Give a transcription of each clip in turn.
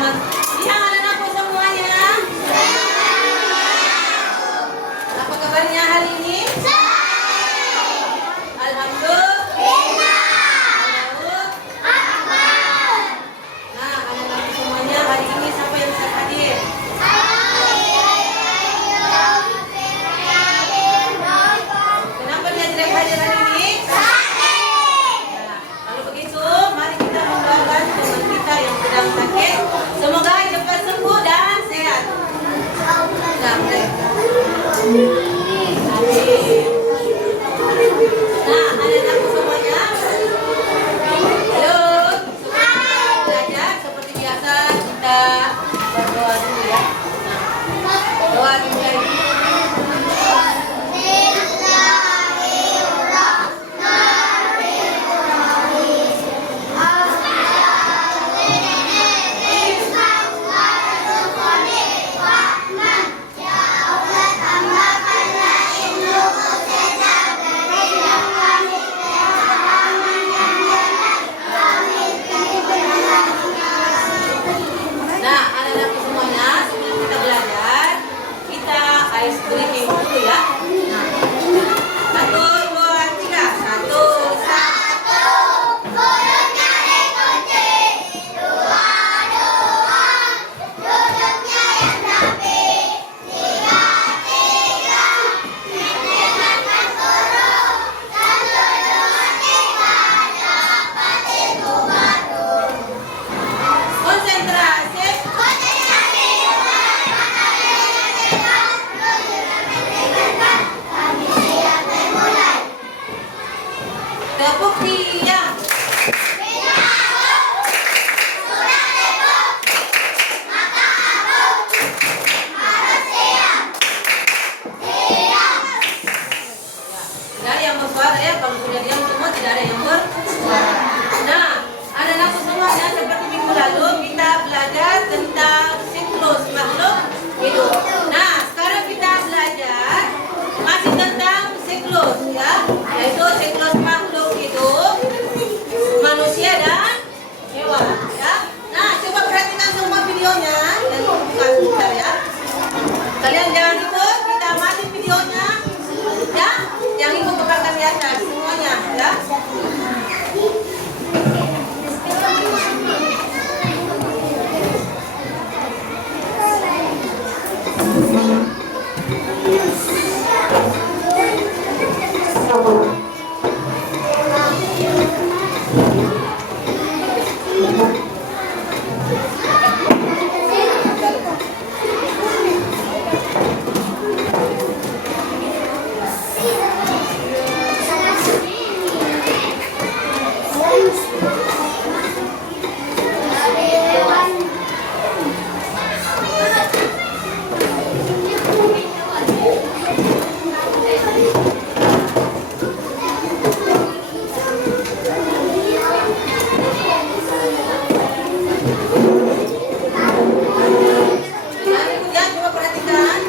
selamat siang anak-anakku semuanya. Apa kabarnya hari ini? Alhamdulillah. Nah, anak-anakku semuanya, hari ini siapa yang bisa hadir? Kenapa dia tidak hadir hari ini? Kalau begitu, mari kita mendoakan teman kita yang sedang sakit. Semoga cepat sembuh dan sehat. Nah, anak-anakku semuanya, halo, belajar seperti biasa kita berdoa dulu ya. Doa dimulai. Nah, anak-anakku semuanya, sebelum kita belajar, kita ice breathing dulu ya. Nah, 1, 2, 3. 1, konsentrasi. Tepuk tiang. Tidak ada yang bersuara ya, kalau sudah diam semua tidak ada yang bersuara. Nah, anak-anakku semuanya, seperti minggu lalu kita belajar tentang siklus makhluk hidup. Nah, sekarang kita belajar masih tentang siklus ya, yaitu siklus makhluk hidup, manusia dan hewan ya. Nah, coba perhatikan semua videonya dan buka sebentar ya. Kalian jangan ikut, kita mati videonya ya. Yang ikut kepakan di atas semuanya ya. Ya, coba perhatikan.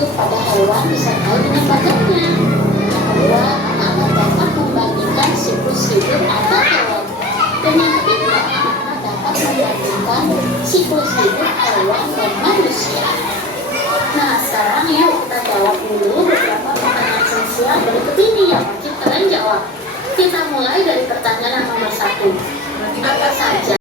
hidup pada hewan disertai dengan banyaknya. Yang kedua, anak-anak dapat membandingkan siklus hidup antar hewan. Dan yang ketiga, anak-anak dapat membandingkan siklus hidup hewan dan manusia. Nah, sekarang yuk kita jawab dulu beberapa pertanyaan sosial berikut ini yang wajib kalian jawab. Kita mulai dari pertanyaan nomor 1. Apa saja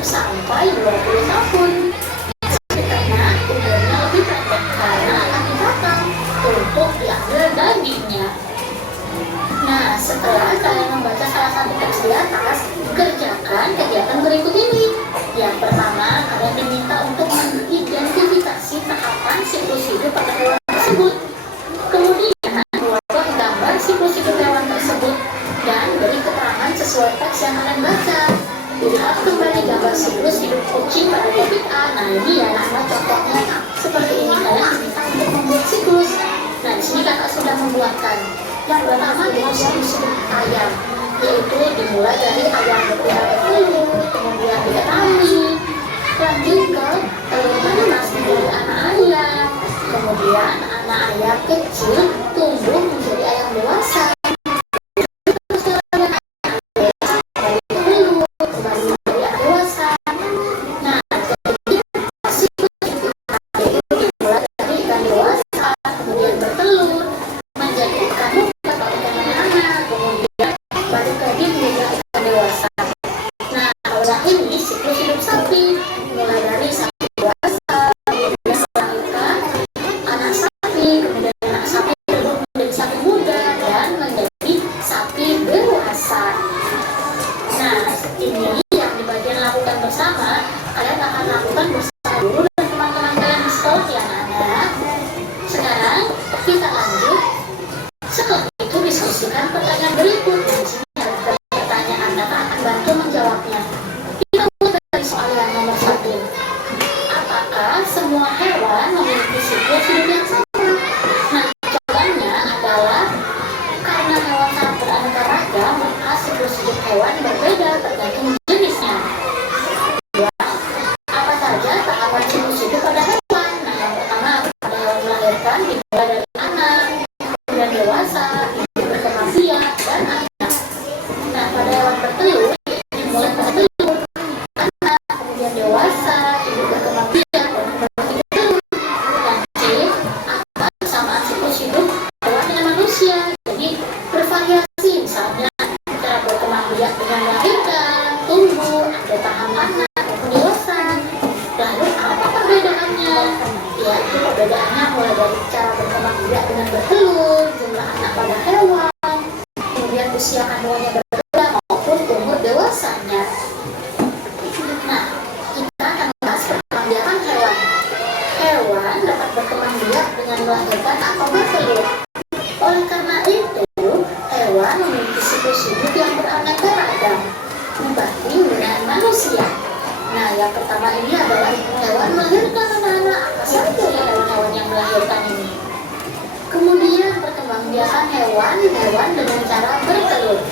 sampai 20 tahun. Karena umurnya lebih pendek karena akan dipotong untuk diambil dagingnya. Nah, setelah kalian membaca salah satu teks di atas, kerjakan kegiatan berikut ini. Yang pertama, kalian diminta untuk mengidentifikasi tahapan siklus hidup pada hewan tersebut. Kemudian, buatlah gambar siklus hidup hewan tersebut dan beri keterangan sesuai teks yang kalian baca. Lihat kembali gambar siklus hidup kucing pada topik A. Nah, ini ya anak contohnya seperti ini. Kalian diminta untuk membuat siklus. Nah, di sini kakak sudah membuatkan. Yang pertama itu siklus hidup ayam, yaitu dimulai dari ayam bertelur, kemudian diketahui, lanjut ke telur menetas menjadi anak ayam, kemudian anak ayam kecil tumbuh menjadi ayam dewasa. Perbedaannya mulai dari cara berkembang biak dengan bertelur, jumlah anak pada hewan, kemudian usia kandungannya berbeda maupun umur dewasanya. Nah, kita akan membahas perkembangbiakan hewan. Hewan dapat berkembang biak dengan melahirkan atau bertelur. Oleh karena itu, hewan memiliki siklus hidup yang beraneka ragam, dibanding dengan manusia. Nah, yang pertama ini adalah hewan melahirkan anak-anak. Apa saja ya hewan-hewan yang melahirkan ini? Kemudian perkembangbiakan hewan dengan cara bertelur.